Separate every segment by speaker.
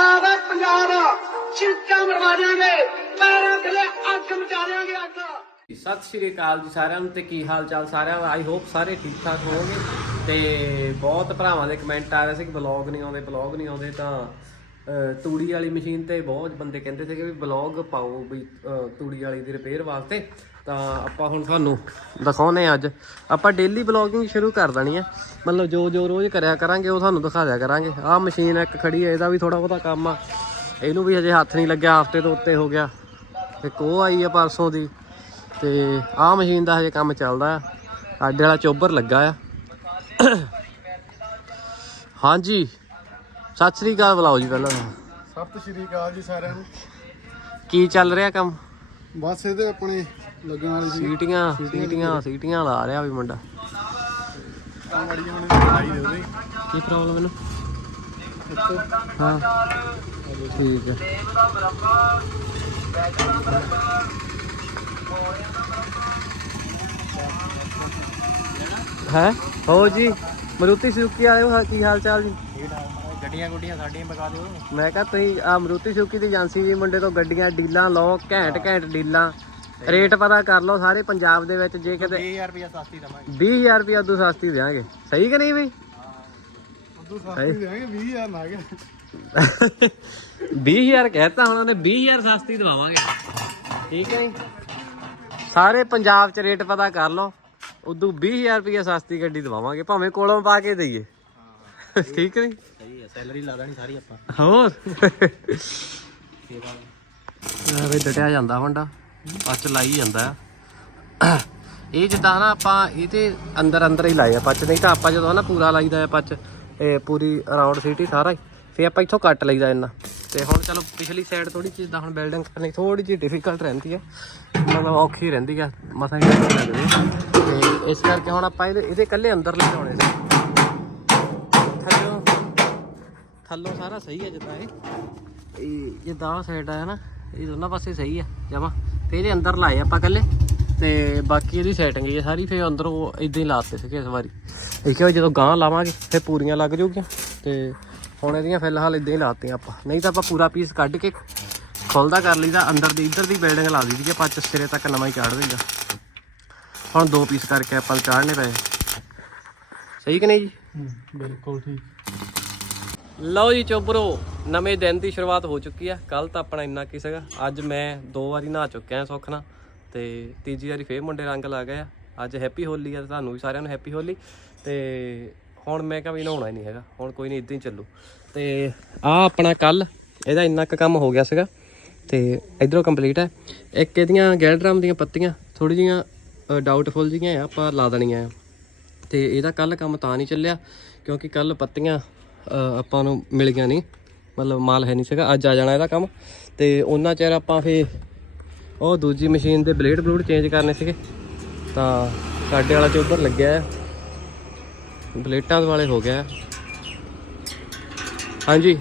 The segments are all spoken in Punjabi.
Speaker 1: ਪੰਜਾਬ ਹੈ ਪੰਜਾਬ ਚਿੱਕਾ ਮਰਵਾ ਦਿਆਂਗੇ ਪੈਰਾਂ ਥੱਲੇ ਅੱਗ ਮਚਾ ਦਿਆਂਗੇ ਅੱਗ।
Speaker 2: ਸਤਿ ਸ਼੍ਰੀ ਅਕਾਲ ਜੀ ਸਾਰਿਆਂ ਨੂੰ ਤੇ ਕੀ ਹਾਲ ਚਾਲ ਸਾਰਿਆਂ ਦਾ? ਆਈ ਹੋਪ ਸਾਰੇ ਠੀਕ ਠਾਕ ਹੋਵੋਗੇ। ਤੇ ਬਹੁਤ ਭਰਾਵਾਂ ਦੇ ਕਮੈਂਟ ਆ ਰਹੇ ਸੀ ਕਿ ਬਲੌਗ ਨਹੀਂ ਆਉਂਦੇ ਬਲੌਗ ਨਹੀਂ ਆਉਂਦੇ ਤਾਂ ਅਹ, ਤੂੜੀ ਵਾਲੀ ਮਸ਼ੀਨ ਤੇ ਬਹੁਤ ਬੰਦੇ ਕਹਿੰਦੇ ਸੀਗੇ ਵੀ ਬਲੌਗ ਪਾਓ ਵੀ ਅਹ, ਤੂੜੀ ਵਾਲੀ ਦੀ ਰਿਪੇਅਰ ਵਾਸਤੇ। ਤਾਂ ਆਪਾਂ ਹੁਣ ਤੁਹਾਨੂੰ ਦਿਖਾਉਨੇ ਆ ਅੱਜ। ਆਪਾਂ ਡੇਲੀ ਬਲੌਗਿੰਗ ਸ਼ੁਰੂ ਕਰ ਦੇਣੀ ਆ। ਮਤਲਬ ਜੋ ਜੋ ਰੋਜ਼ ਕਰਿਆ ਕਰਾਂਗੇ ਉਹ ਤੁਹਾਨੂੰ ਦਿਖਾ ਦਿਆ ਕਰਾਂਗੇ। ਆਹ ਮਸ਼ੀਨ ਇੱਕ ਖੜੀ ਹੈ ਇਹਦਾ ਵੀ ਥੋੜਾ ਬਹੁਤਾ ਕੰਮ ਆ। ਇਹਨੂੰ ਵੀ ਹਜੇ ਹੱਥ ਨਹੀਂ ਲੱਗਿਆ ਹਫ਼ਤੇ ਤੋਂ ਉੱਤੇ ਹੋ ਗਿਆ। ਇੱਕ ਉਹ ਆਈ ਆ ਪਰਸੋਂ ਦੀ ਤੇ ਆਹ ਮਸ਼ੀਨ ਦਾ ਹਜੇ ਕੰਮ ਚੱਲਦਾ ਆ। ਆਡੇ ਵਾਲਾ ਚੋਬਰ ਲੱਗਾ ਆ। ਹਾਂਜੀ। ਸਤਿ ਸ੍ਰੀ ਅਕਾਲ ਬੁਲਾਓ ਜੀ ਪਹਿਲਾਂ।
Speaker 3: ਸਤਿ ਸ਼੍ਰੀ ਅਕਾਲ ਜੀ ਸਾਰਿਆਂ ਨੂੰ।
Speaker 2: ਕੀ ਚੱਲ ਰਿਹਾ ਕੰਮ?
Speaker 3: ਬਸ ਇਹਦੇ ਆਪਣੇ ਲੱਗਣ ਵਾਲੀ ਸੀ
Speaker 2: ਸੀਟੀਆਂ ਸੀਟੀਆਂ ਸੀਟੀਆਂ ਲਾ ਰਿਹਾ ਵੀ ਮੁੰਡਾ।
Speaker 3: ਤਾਂ ਮੜੀ ਹੁਣ ਲੜਾਈ ਦੇ ਉਹਦੇ
Speaker 2: ਕੀ ਪ੍ਰੋਬਲਮ ਇਹਨੂੰ? ਹਾਂ। ਠੀਕ ਹੈ। ਹੈ? ਹੋ ਜੀ ਮਰੂਤੀ ਸੁਜ਼ੂਕੀ ਹੋ ਕੀ ਹਾਲ ਚਾਲ ਜੀ?
Speaker 3: ਗੱਡੀਆਂ ਗੁੱਡੀਆਂ ਸਾਡੀਆਂ ਬਕਾ ਦਿਓ।
Speaker 2: ਮੈਂ ਕਿਹਾ ਤੁਸੀਂ ਆ ਮਰੂਤੀ ਸੁਜ਼ੂਕੀ ਦੀ ਏਜੰਸੀ ਜੀ ਮੁੰਡੇ ਤੋਂ ਗੱਡੀਆਂ ਡੀਲਾਂ ਲਓ ਘੈਂਟ ਘੈਂਟ ਡੀਲਾਂ। ਰੇਟ ਪਤਾ ਕਰ ਲਓ ਸਾਰੇ ਪੰਜਾਬ ਦੇ ਵਿੱਚ ਜੇ ਕਿਤੇ
Speaker 3: 20000 ਰੁਪਏ ਸਸਤੀ ਦਵਾਂਗੇ।
Speaker 2: 20000 ਰੁਪਏ ਉਦੋਂ ਸਸਤੀ ਦੇਵਾਂਗੇ ਸਹੀ ਕਿ ਨਹੀਂ ਬਈ
Speaker 3: ਉਦੋਂ ਸਸਤੀ ਦੇਵਾਂਗੇ 20000 ਨਾ ਗਿਆ
Speaker 2: 20000 ਕਹਿਤਾ ਹੁਣ ਉਹਨੇ 20000 ਸਸਤੀ ਦਵਾਵਾਂਗੇ। ਠੀਕ ਹੈ ਸਾਰੇ ਪੰਜਾਬ 'ਚ ਰੇਟ ਪਤਾ ਕਰ ਲਓ। ਉਦੋਂ 20000 ਰੁਪਏ ਸਸਤੀ ਗੱਡੀ ਦਵਾਵਾਂਗੇ ਭਾਵੇਂ ਕੋਲੋਂ ਪਾ ਕੇ ਦਈਏ। ਠੀਕ ਨਹੀਂ?
Speaker 3: ਸਹੀ ਹੈ ਸੈਲਰੀ ਲਾ ਦੇਣੀ ਸਾਰੀ ਆਪਾਂ।
Speaker 2: ਹੋਰ? ਆ ਵੇ। ਡਟਿਆ ਜਾਂਦਾ ਹੁੰਦਾ ਪੱਚ ਲਾਈ ਜਾਂਦਾ। ਆ ਇਹ ਜਿੱਦਾਂ ਨਾ ਆਪਾਂ ਇਹਦੇ ਅੰਦਰ ਅੰਦਰ ਹੀ ਲਾਏ ਆ ਪੱਚ ਨਹੀਂ ਤਾਂ ਆਪਾਂ ਜਦੋਂ ਨਾ ਪੂਰਾ ਲਾਈਦਾ ਆ ਪੱਚ ਇਹ ਪੂਰੀ ਅਰਾਊਂਡ ਸਿਟੀ ਸਾਰਾ ਹੀ ਫੇ ਆਪਾਂ ਇੱਥੋਂ ਕੱਟ ਲਈਦਾ ਇੰਨਾ। ਤੇ ਹੁਣ ਚਲੋ ਪਿਛਲੀ ਸਾਈਡ ਥੋੜੀ ਜਿਹੀ ਜਿੱਦਾਂ ਹੁਣ ਬਿਲਡਿੰਗ ਕਰਨੀ ਥੋੜੀ ਜਿਹੀ ਡਿਫਿਕਲਟ ਰਹਿੰਦੀ ਹੈ ਮਤਲਬ ਔਖੀ ਰਹਿੰਦੀ ਆ ਮਸਾਂ ਹੀ ਟਾਈਮ ਲੱਗਦੇ ਆ। ਤੇ ਇਸ ਕਰਕੇ ਹੁਣ ਆਪਾਂ ਇਹਦੇ ਇਹਦੇ ਇਕੱਲੇ ਅੰਦਰ ਲਿਆਉਣੇ ਸੀ। ਥੱਲੋਂ ਸਾਰਾ ਸਹੀ ਹੈ ਜਿੱਦਾਂ ਇਹ। ਇਹ ਜਿੱਦਾਂ ਆਹ ਸਾਈਡ ਆ ਨਾ, ਇਹ ਦੋਨਾਂ ਪਾਸੇ ਸਹੀ ਆ, ਜਮਾ। ਤੇ ਇਹਦੇ ਅੰਦਰ ਲਾਏ ਆਪਾਂ ਕੱਲੇ ਤੇ ਬਾਕੀ ਇਹਦੀ ਸੈਟਿੰਗ ਹੈ ਸਾਰੀ, ਫੇਰ ਅੰਦਰੋਂ ਇਦਾਂ ਹੀ ਲਾਤੇ ਸੀਗੇ ਇਸ ਵਾਰੀ। ਇਹ ਕਿ ਜਦੋਂ ਗਾਂ ਲਾਵਾਂਗੇ, ਫੇਰ ਪੂਰੀਆਂ ਲੱਗ ਜਾਊਗੀਆਂ। ਤੇ ਹੁਣ ਇਹਦੀਆਂ ਫਿਲਹਾਲ ਇਦਾਂ ਹੀ ਲਾਤੀਆਂ ਆਪਾਂ। ਨਹੀਂ ਤਾਂ ਆਪਾਂ ਪੂਰਾ ਪੀਸ ਕੱਢ ਕੇ ਖੁੱਲਦਾ ਕਰ ਲਈਦਾ, ਅੰਦਰ ਦੀ, ਇੱਧਰ ਦੀ ਬਿਲਡਿੰਗ ਲਾ ਦਿੱਤੀ ਕਿ ਆਪਾਂ ਸਿਰੇ ਤੱਕ ਨਵਾਂ ਹੀ ਚਾੜ ਦਿੰਦਾ ਹੁਣ ਦੋ ਪੀਸ ਕਰਕੇ ਆਪਾਂ ਚਾੜਨੇ ਪਏ। ਸਹੀ ਕਿ ਨਹੀਂ ਜੀ?
Speaker 3: ਬਿਲਕੁਲ ਠੀਕ।
Speaker 2: ਲਓ ਜੀ ਚੋਬਰੋ, ਨਵੇਂ ਦਿਨ ਦੀ ਸ਼ੁਰੂਆਤ ਹੋ ਚੁੱਕੀ ਆ। ਕੱਲ ਤਾਂ ਆਪਣਾ ਇੰਨਾ ਕੀ ਸੀਗਾ। ਅੱਜ ਮੈਂ ਦੋ ਵਾਰੀ ਨਹਾ ਚੁੱਕਿਆ ਸੁੱਖ ਨਾਲ ਤੇ ਤੀਜੀ ਵਾਰੀ ਫੇਰ ਮੁੰਡੇ ਰੰਗ ਲਾ ਗਏ ਆ। ਅੱਜ ਹੈਪੀ ਹੋਲੀ ਆ ਤੁਹਾਨੂੰ ਵੀ ਸਾਰਿਆਂ ਨੂੰ ਹੈਪੀ ਹੋਲੀ। ਤੇ ਹੁਣ ਮੈਂ ਕਿਹਾ ਵੀ ਨਹਾਉਣਾ ਹੀ ਨਹੀਂ ਹੈਗਾ। ਹੁਣ ਕੋਈ ਨਹੀਂ, ਇਦਾਂ ਹੀ ਚੱਲੂ। ਤੇ ਆ ਆਪਣਾ ਕੱਲ ਇਹਦਾ ਇੰਨਾ ਕੁ ਕੰਮ ਹੋ ਗਿਆ ਸੀਗਾ। ਤੇ ਇਧਰੋਂ ਕੰਪਲੀਟ ਹੈ ਇੱਕ ਇਹਦੀਆਂ ਗੈਲਡਰਮ ਦੀਆਂ ਪੱਤੀਆਂ ਥੋੜੀ ਜੀਆਂ ਡਾਊਟਫੁਲ ਜੀਆਂ ਆਪਾਂ ਲਾ ਦੇਣੀਆਂ ਆ। ਤੇ ਇਹਦਾ ਕੱਲ ਕੰਮ ਤਾਂ ਨਹੀਂ ਚੱਲਿਆ, ਕਿਉਂਕਿ ਕੱਲ ਪੱਤੀਆਂ ਆਪਾਂ ਨੂੰ ਮਿਲ ਗਿਆ ਨਹੀਂ। ਮਤਲਬ ਮਾਲ ਹੈ ਨਹੀਂ ਸੀਗਾ। ਅੱਜ ਆ ਜਾਣਾ ਇਹਦਾ ਕੰਮ। ਤੇ ਉਹਨਾਂ ਚਿਰ ਆਪਾਂ ਫੇ ਉਹ ਦੂਜੀ ਮਸ਼ੀਨ ਦੇ ਬਲੇਡ ਬਲੂਡ ਚੇਂਜ ਕਰਨੇ ਸੀਗੇ। ਤਾਂ ਸਾਡੇ ਵਾਲਾ ਚੋਬਰ ਲੱਗਿਆ ਹੈ। ਬਲੇਟਾਂ ਵਾਲੇ ਹੋ ਗਿਆ। ਹਾਂਜੀ।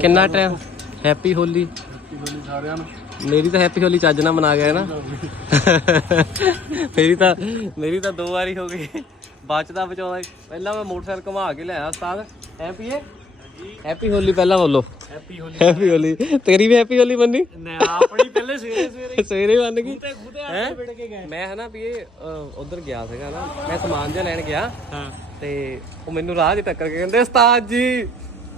Speaker 2: ਕਿੰਨਾ ਟਾਈਮ ਹੈਪੀ ਹੋਲੀ
Speaker 3: ਕੀ ਬੋਲੀ ਸਾਰਿਆਂ ਨੂੰ।
Speaker 2: ਮੇਰੀ ਤਾਂ ਹੈਪੀ ਹੋਲੀ ਚੱਜ ਨਾਲ ਮਨਾ ਗਿਆ ਨਾ। ਮੇਰੀ ਤਾਂ ਮੇਰੀ ਤਾਂ ਦੋ ਵਾਰੀ ਹੋ ਗਈ। ਬਚਦਾ ਬਚਾਉਂਦਾ ਹੀ। ਪਹਿਲਾਂ ਮੈਂ ਮੋਟਰਸਾਈਕਲ ਘੁਮਾ ਕੇ ਲਿਆਇਆ ਉਸਤਾਦ। ਐ ਪੀਏ ਹੈਪੀ ਹੋਲੀ ਪਹਿਲਾਂ ਬੋਲੋ।
Speaker 3: ਹੈਪੀ ਹੋਲੀ।
Speaker 2: ਹੈਪੀ ਹੋਲੀ। ਤੇਰੀ ਵੀ ਹੈਪੀ ਹੋਲੀ ਬੰਨੀ?
Speaker 3: ਨਾ ਆਪਣੀ ਪਹਿਲੇ ਸਵੇਰੇ ਸਵੇਰੇ
Speaker 2: ਸਵੇਰੇ ਬਣ ਗਈ।
Speaker 3: ਤੇ ਖੁਦੇ
Speaker 2: ਹੈਂ?
Speaker 3: ਵਿੜ ਕੇ ਗਏ।
Speaker 2: ਮੈਂ ਹਨਾ ਵੀ ਇਹ ਉਧਰ ਗਿਆ ਸੀਗਾ ਨਾ। ਮੈਂ ਸਮਾਨ ਜਿਹਾ ਲੈਣ ਗਿਆ।
Speaker 3: ਹਾਂ।
Speaker 2: ਤੇ ਉਹ ਮੈਨੂੰ ਰਾਹ 'ਚ ਟੱਕਰ ਕੇ ਕਹਿੰਦੇ ਉਸਤਾਦ ਜੀ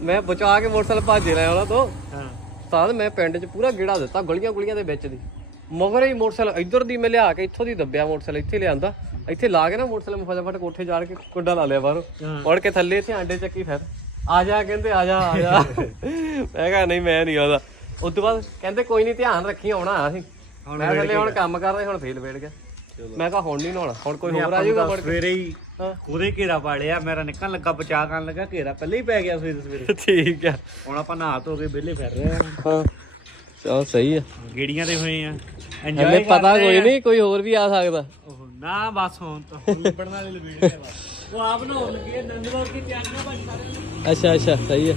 Speaker 2: ਮੈਂ ਬਚਾ ਕੇ ਮੋਟਰਸਾਈਕਲ ਭੱਜ ਲਿਆ ਉਹਨਾਂ ਤੋਂ।
Speaker 3: ਹਾਂ।
Speaker 2: ਉਸਤਾਦ ਮੈਂ ਪਿੰਡ 'ਚ ਪੂਰਾ ਗੇੜਾ ਦਿੱਤਾ ਗਲੀਆਂ ਗੁਲੀਆਂ ਦੇ ਵਿੱਚ ਦੀ। ਮਗਰ ਹੀ ਮੋਟਰਸਾਈਕਲ ਇੱਧਰ ਦੀ ਮੈਂ ਲਿਆ ਕੇ ਇੱਥੋਂ ਦੀ ਦੱਬਿਆ ਮੋਟਰਸਾਈਕਲ ਇੱਥੇ ਲਿਆਂਦਾ। ਇੱਥੇ ਲਾ ਕੇ ਨਾ ਮੋਟਰਸਾਈਕਲ ਮੈਂ ਫਟਾਫਟ ਕੋਠੇ ਜਾ ਕੇ ਕੁੰਡਾ ਲਾ ਲਿਆ ਬਾਹਰੋਂ। ਉੜ ਕੇ ਥੱਲੇ ਇੱਥੇ ਆਂਡੇ ਚੱਕੀ ਫਿਰ। ਆ ਜਾ ਕਹਿੰਦੇ ਆ ਜਾ ਆ ਜਾ। ਮੈਂ ਕਿਹਾ ਨਹੀਂ ਮੈਂ ਨਹੀਂ ਆਉਂਦਾ। ਉਸ ਤੋਂ ਬਾਅਦ ਕਹਿੰਦੇ ਕੋਈ ਨਹੀਂ ਧਿਆਨ ਰੱਖੀ ਆਉਣਾ ਅਸੀਂ। ਮੈਂ ਥੱਲੇ ਹੁਣ ਕੰਮ ਕਰ ਰਹੇ ਹੁਣ ਫੇਲ ਵੇੜ ਗਿਆ। ਮੈਂ ਕਿਹਾ ਹੁਣ ਨਹੀਂ ਨਹਾਉਣਾ ਹੁਣ ਕੋਈ ਹੋਰ ਆ ਜਾਊਗਾ ਕੇ।
Speaker 3: ਸਵੇਰੇ ਹੀ। ਉਹਦੇ ਘੇਰਾ ਪਾੜਿਆ ਮੇਰਾ ਨਿਕਲਣ ਲੱਗਾ ਬਚਾ ਕਰਨ ਲੱਗਾ ਘੇਰਾ ਪਹਿਲੇ ਹੀ ਪੈ ਗਿਆ ਸਵੇਰੇ ਸਵੇਰੇ
Speaker 2: ਠੀਕ ਆ।
Speaker 3: ਹੁਣ ਆਪਾਂ ਨਹਾ ਧੋ ਕੇ ਵਿਹਲੇ ਫਿਰ ਰਹੇ
Speaker 2: ਹਾਂ। ਚਲ ਸਹੀ ਆ।
Speaker 3: ਗੇੜੀਆਂ ਤੇ ਹੋਏ ਆ।
Speaker 2: ਹਲੇ
Speaker 3: ਇੰਜੋਏ
Speaker 2: ਪਤਾ ਕੋਈ ਨਹੀਂ ਕੋਈ ਹੋਰ ਵੀ ਆ ਸਕਦਾ।
Speaker 3: ਉਹ ਨਾ ਬਸ ਹੁਣ ਤਾਂ। ਲੁੱਟਣ ਵਾਲੇ ਲਵੇੜ ਗਿਆ ਬਸ। ਉਹ ਆਪ ਨਾ ਲੱਗੇ ਨੰਦਵਾਲ ਕੀ ਤਿਆਰੀਆਂ ਭਾਈ ਸਾਰੇ?
Speaker 2: ਅੱਛਾ ਅੱਛਾ ਸਹੀ ਹੈ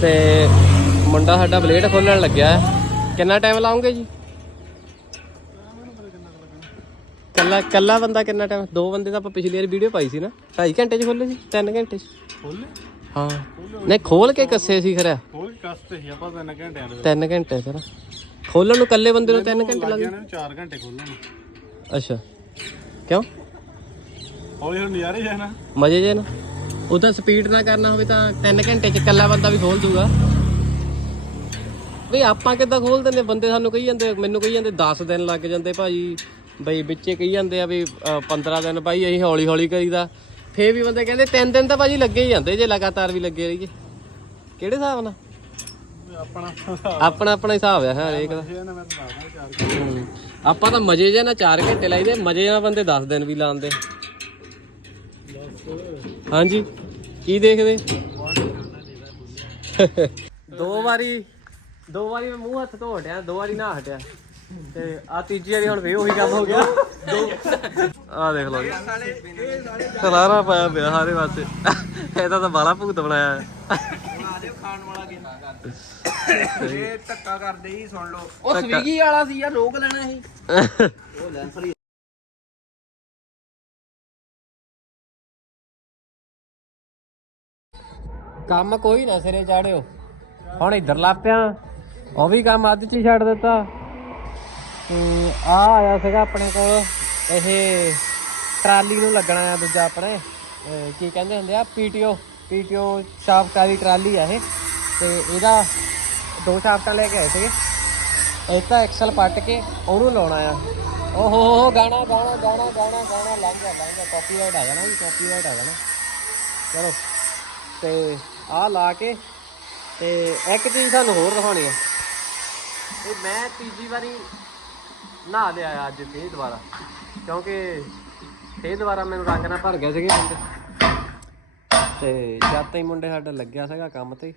Speaker 2: ਤੇ ਮੁੰਡਾ ਸਾਡਾ ਬਲੇਡ ਖੋਲਣ ਲੱਗਿਆ ਹੈ। ਕਿੰਨਾ ਟਾਈਮ ਲਾਉਂਗੇ ਜੀ? ਕੱਲਾ ਕੱਲਾ ਬੰਦਾ ਕਿੰਨਾ ਟਾਈਮ ਦੋ ਬੰਦੇ ਤਾਂ ਆਪਾਂ ਪਿਛਲੀ ਵਾਰ ਵੀਡੀਓ ਪਾਈ ਸੀ ਨਾ। 2.5 ਘੰਟੇ ਚ ਖੋਲੇ ਸੀ? 3 ਘੰਟੇ ਚ?
Speaker 3: ਖੋਲੇ?
Speaker 2: ਹਾਂ। ਨਹੀਂ ਖੋਲ ਕੇ ਕੱਸੇ ਸੀ ਖਰਿਆ
Speaker 3: ਹੋਰ ਕਸਤੇ ਸੀ ਆਪਾਂ 3 ਘੰਟਿਆਂ ਦੇ
Speaker 2: 3 ਘੰਟੇ ਨਾ ਖੋਲਣ ਨੂੰ ਕੱਲੇ ਬੰਦੇ ਨੂੰ 3 ਘੰਟੇ ਲੱਗ
Speaker 3: ਨੇ 4 ਘੰਟੇ ਖੋਲਣ ਨੂੰ।
Speaker 2: ਅੱਛਾ। ਕਿਉਂ?
Speaker 3: ਹੌਲੀ ਹੌਲੀ ਨਜ਼ਾਰੇ ਆ ਨਾ।
Speaker 2: ਮਜ਼ੇ ਜੇ ਨਾ। ਉਹਦਾ ਸਪੀਡ ਨਾ ਕਰਨਾ ਹੋਵੇ ਤਾਂ 3 ਘੰਟੇ ਚ ਇਕੱਲਾ ਬੰਦਾ ਵੀ ਖੋਲ ਦੂਗਾ। ਵੀ ਆਪਾਂ ਕਿੱਦਾਂ ਖੋਲ ਦਿੰਦੇ ਬੰਦੇ ਸਾਨੂੰ ਕਹੀ ਜਾਂਦੇ ਮੈਨੂੰ ਕਹੀ ਜਾਂਦੇ 10 ਦਿਨ ਲੱਗ ਜਾਂਦੇ ਭਾਈ ਬਈ ਵਿੱਚੇ ਕਹੀ ਜਾਂਦੇ ਆ ਵੀ ਅ, 15 ਦਿਨ ਭਾਈ ਅਸੀਂ ਹੌਲੀ ਹੌਲੀ ਕਰੀਦਾ। ਫੇਰ ਵੀ ਬੰਦੇ ਕਹਿੰਦੇ 3 ਦਿਨ ਤਾਂ ਭਾਜੀ ਲੱਗੇ ਹੀ ਜਾਂਦੇ ਜੇ ਲਗਾਤਾਰ ਵੀ ਲੱਗੇ ਰਹੀਏ। ਕਿਹੜੇ ਹਿਸਾਬ ਨਾਲ?
Speaker 3: ਆਪਣਾ
Speaker 2: ਆਪਣਾ ਹਿਸਾਬ ਆ ਹਰੇਕ ਦਾ।
Speaker 3: ਇਹ ਨਾ ਮੈਂ ਤਾਂ ਦੱਸਦਾ 4
Speaker 2: ਹਮ, ਆਪਾਂ ਤਾਂ ਮਜ਼ੇ ਜੇ ਨਾ 4 ਘੰਟੇ ਲਾਈਦੇ ਮਜ਼ੇ ਨਾਲ ਬੰਦੇ 10 ਦਿਨ ਵੀ ਲਾਉਂਦੇ। ਹਾਂਜੀ ਕੀ ਦੇਖਦੇ? ਦੋ ਵਾਰੀ ਦੋ ਵਾਰੀ ਮੈਂ ਮੂੰਹ ਹੱਥ ਧੋ ਹਟਿਆ ਦੋ ਵਾਰੀ ਨਾ ਹਟਿਆ। ਤੇ ਆ ਤੀਜੀ ਵਾਰੀ ਹੁਣ ਫੇਰ ਉਹੀ ਕੰਮ ਹੋ ਗਿਆ। ਆ ਦੇਖ ਲਓ ਜੀ। ਖਲਾਰਾ ਪਾਇਆ ਪਿਆ ਸਾਰੇ ਪਾਸੇ। ਇਹਦਾ ਤਾਂ ਬਾਲਾ ਭੂਤ ਬਣਾਇਆ। ਹੈ
Speaker 1: ਇਹ ਧੱਕਾ ਕਰਦੇ ਹੀ ਸੁਣ ਲਓ। ਉਹ ਸਵੀਗੀ ਵਾਲਾ ਸੀ ਯਾਰ ਰੋਕ ਲੈਣਾ ਸੀ। ਉਹ ਲੈਂਸਰ
Speaker 2: ਕੰਮ ਕੋਈ ਨਾ ਸਿਰੇ ਚਾੜਿਓ। ਹੁਣ ਇੱਧਰ ਲੱਪਿਆ ਉਹ ਵੀ ਕੰਮ ਅੱਧ ਚ ਹੀ ਛੱਡ ਦਿੱਤਾ। ਤੇ ਆ ਆਇਆ ਸੀਗਾ ਆਪਣੇ ਕੋਲ। ਇਹ ਟਰਾਲੀ ਨੂੰ ਲੱਗਣਾ ਆ ਦੂਜਾ ਆਪਣੇ। ਕੀ ਕਹਿੰਦੇ ਹੁੰਦੇ ਆ ਪੀਟੀਓ ਪੀਟੀਓ ਸ਼ਾਫਟ ਵਾਲੀ ਟਰਾਲੀ ਆ ਇਹ, ਤੇ ਇਹਦਾ ਦੋ ਸ਼ਾਫਟਾਂ ਲੈ ਕੇ ਆਏ ਸੀਗੇ। ਇਹ ਤਾਂ ਐਕਸਲ ਪੱਟ ਕੇ ਉਹਨੂੰ ਲਾਉਣਾ ਆ। ਓਹ ਹੋ ਗਾਣਾ ਗਾਣਾ ਗਾਣਾ ਗਾਣਾ ਗਾਣਾ, ਲੰਘ ਗਿਆ ਲੰਘ ਗਿਆ। ਕਾਪੀਰਾਈਟ ਆ ਜਾਣਾ ਜੀ ਕਾਪੀਰਾਈਟ ਆ ਜਾਣਾ। ਚਲੋ, ਤੇ ਆਹ ਲਾ ਕੇ ਤੇ ਇੱਕ ਚੀਜ਼ ਤੁਹਾਨੂੰ ਹੋਰ ਦਿਖਾਉਣੀ ਆ। ਇਹ ਮੈਂ ਤੀਜੀ ਵਾਰੀ ਨਹਾ ਲਿਆ ਅੱਜ ਫੇਰ ਦੁਬਾਰਾ। ਕਿਉਂਕਿ ਫੇਰ ਦੁਬਾਰਾ ਮੈਨੂੰ ਰੰਗ ਨਾਲ ਭਰ ਗਿਆ ਸੀਗੇ। ਮੁੰਡੇ ਤੇ ਜਦ ਤਾਈਂ ਮੁੰਡੇ ਸਾਡਾ ਲੱਗਿਆ ਸੀਗਾ ਕੰਮ ਤੇ,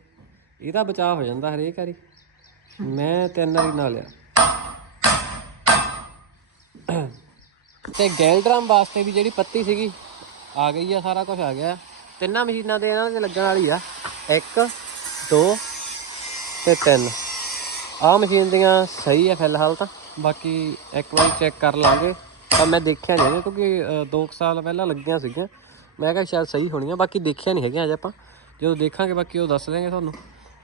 Speaker 2: ਇਹਦਾ ਬਚਾਅ ਹੋ ਜਾਂਦਾ ਹਰੇਕ ਵਾਰੀ। ਮੈਂ ਤਿੰਨ ਵਾਰੀ ਨਹਾ ਲਿਆ। ਤੇ ਗੈਲ ਵਾਸਤੇ ਵੀ ਜਿਹੜੀ ਪੱਤੀ ਸੀਗੀ, ਆ ਗਈ ਆ, ਸਾਰਾ ਕੁਝ ਆ ਗਿਆ। ਤਿੰਨਾਂ ਮਸ਼ੀਨਾਂ ਦੇ ਇਹਨਾਂ 'ਚ ਲੱਗਣ ਵਾਲੀ ਆ। ਇੱਕ, ਦੋ ਤੇ ਤਿੰਨ। ਆਹ ਮਸ਼ੀਨ ਦੀਆਂ ਸਹੀ ਆ ਫਿਲਹਾਲ ਤਾਂ। ਬਾਕੀ ਇੱਕ ਵਾਰੀ ਚੈੱਕ ਕਰ ਲਾਂਗੇ। ਤਾਂ ਮੈਂ ਦੇਖਿਆ ਨਹੀਂ ਹੈਗਾ ਕਿਉਂਕਿ 2 ਸਾਲ ਪਹਿਲਾਂ ਲੱਗੀਆਂ ਸੀਗੀਆਂ। ਮੈਂ ਕਿਹਾ ਸ਼ਾਇਦ ਸਹੀ ਹੋਣੀ ਆ, ਬਾਕੀ ਦੇਖਿਆ ਨਹੀਂ ਹੈਗਾ ਅਜੇ ਆਪਾਂ। ਜਦੋਂ ਦੇਖਾਂਗੇ, ਬਾਕੀ ਉਹ ਦੱਸ ਦਿਆਂਗੇ ਤੁਹਾਨੂੰ।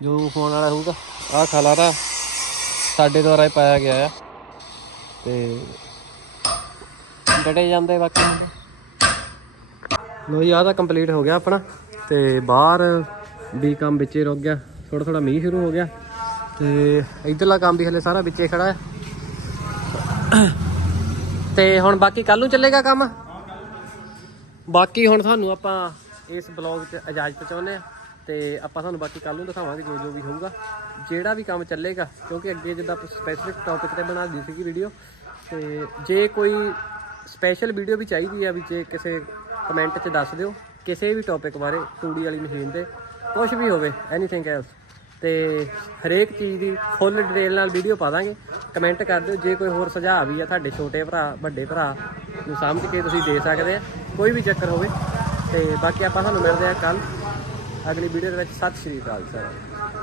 Speaker 2: ਜੋ ਹੋਣ ਵਾਲਾ ਹੋਊਗਾ। ਆਹ ਖਲਾਰਾ ਸਾਡੇ ਦੁਆਰਾ ਹੀ ਪਾਇਆ ਗਿਆ ਆ। ਤੇ ਡਟੇ ਜਾਂਦੇ ਬਾਕੀ ਲੋ ਜੀ, ਆਹ ਤਾਂ ਕੰਪਲੀਟ ਹੋ ਗਿਆ ਆਪਣਾ। ਤੇ ਬਾਹਰ ਵੀ ਕੰਮ ਵਿੱਚੇ ਰੁਕ ਗਿਆ। ਥੋੜਾ ਥੋੜਾ ਮੀਂਹ ਸ਼ੁਰੂ ਹੋ ਗਿਆ। ਤੇ ਇਧਰਲਾ ਕੰਮ ਵੀ ਹਲੇ ਸਾਰਾ ਵਿੱਚੇ ਖੜਾ ਹੈ ਤੇ ਹੁਣ ਬਾਕੀ ਕੱਲ ਨੂੰ ਚੱਲੇਗਾ ਕੰਮ? ਬਾਕੀ ਹੁਣ ਤੁਹਾਨੂੰ ਆਪਾਂ ਇਸ ਬਲੌਗ 'ਚ ਇਜਾਜ਼ਤ ਚਾਹੁੰਦੇ ਆ ਤੇ ਆਪਾਂ ਤੁਹਾਨੂੰ ਬਾਕੀ ਕੱਲ ਨੂੰ ਦਿਖਾਵਾਂਗੇ ਜੋ ਜੋ ਵੀ ਹੋਊਗਾ, ਜਿਹੜਾ ਵੀ ਕੰਮ ਚੱਲੇਗਾ, ਕਿਉਂਕਿ ਅੱਗੇ ਜਿੱਦਾਂ ਸਪੈਸੀਫਿਕ ਟੌਪਿਕ ਤੇ ਬਣਾ ਦਿੱਤੀ ਸੀਗੀ ਵੀਡੀਓ ਤੇ ਜੇ ਕੋਈ ਸਪੈਸ਼ਲ ਵੀਡੀਓ ਵੀ ਚਾਹੀਦੀ ਆ ਵੀ ਜੇ ਕਿਸੇ ਕਮੈਂਟ 'ਚ ਦੱਸ ਦਿਓ, ਕਿਸੇ ਵੀ ਟੌਪਿਕ ਬਾਰੇ, ਤੂੜੀ ਵਾਲੀ ਮਸ਼ੀਨ ਦੇ ਕੁਝ ਵੀ ਹੋਵੇ ਐਨੀਥਿੰਗ ਐਲਸ ਤੇ ਹਰੇਕ ਚੀਜ਼ ਦੀ ਫੁੱਲ ਡਿਟੇਲ ਨਾਲ ਵੀਡੀਓ ਪਾ ਦਾਂਗੇ ਕਮੈਂਟ ਕਰ ਦਿਓ, ਜੇ ਕੋਈ ਹੋਰ ਸੁਝਾਅ ਵੀ ਆ ਤੁਹਾਡੇ ਛੋਟੇ ਭਰਾ, ਵੱਡੇ ਭਰਾ ਨੂੰ ਸਮਝ ਕੇ ਤੁਸੀਂ ਦੇ ਸਕਦੇ ਆ, ਕੋਈ ਵੀ ਚੱਕਰ ਹੋਵੇ। ਤੇ ਬਾਕੀ ਆਪਾਂ ਤੁਹਾਨੂੰ ਮਿਲਦੇ ਆ ਕੱਲ ਅਗਲੀ ਵੀਡੀਓ ਦੇ ਵਿੱਚ। ਸਤਿ ਸ਼੍ਰੀ ਅਕਾਲ, ਸਰ।